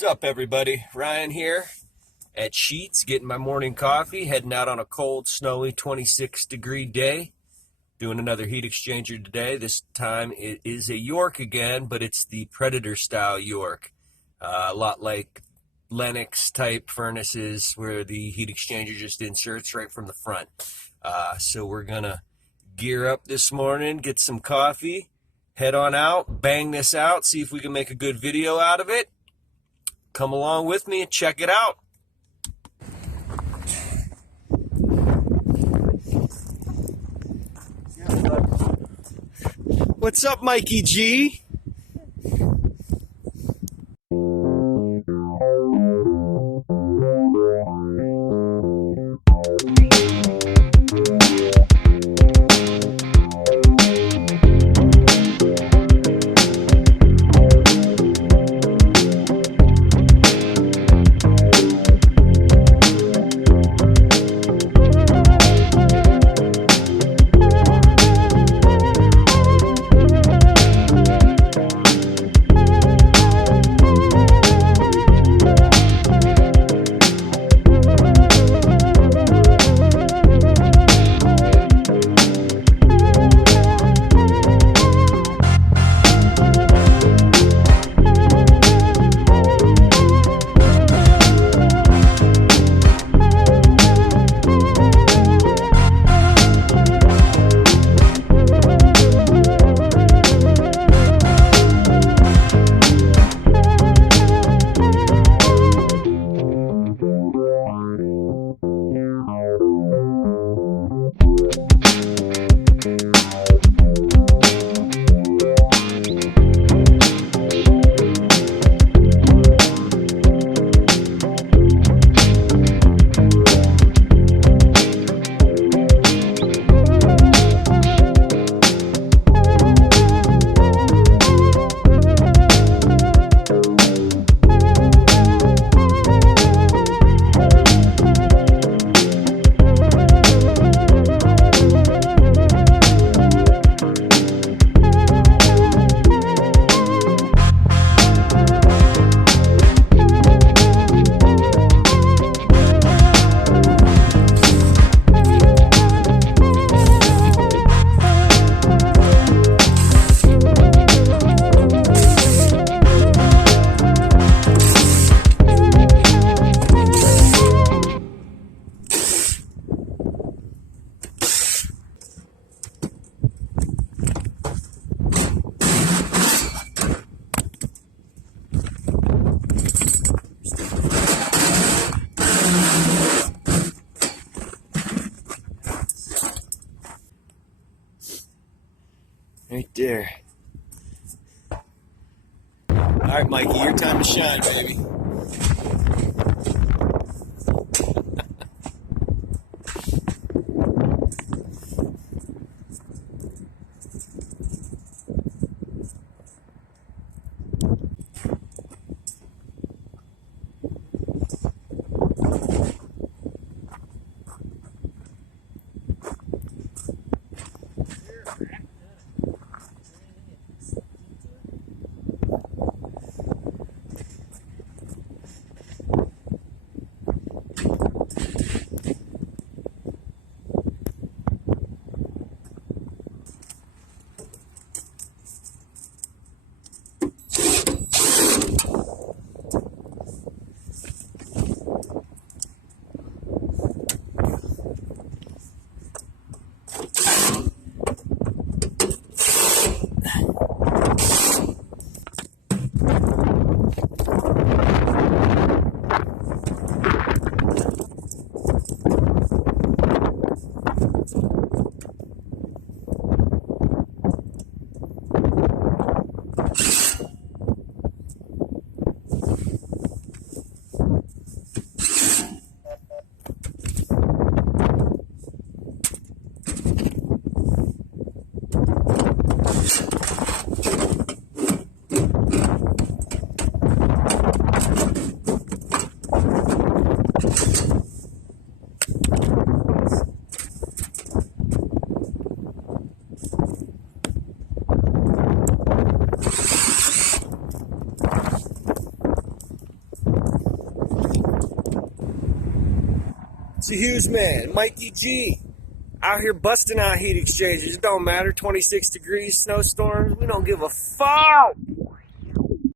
What's up, everybody? Ryan here at Sheets, getting my morning coffee, heading out on a cold, snowy 26-degree day, doing another heat exchanger today. This time it is a York again, but it's the Predator style York. A lot like Lennox type furnaces where the heat exchanger just inserts right from the front. So we're gonna gear up this morning, get some coffee, head on out, bang this out, see if we can make a good video out of it. Come along with me and check it out. What's up, Mikey G? Right there. All right, Mikey, your time to shine, baby. It's a Hughes man, Mikey G, out here busting out heat exchangers. It don't matter, 26 degrees, snowstorms, we don't give a fuck.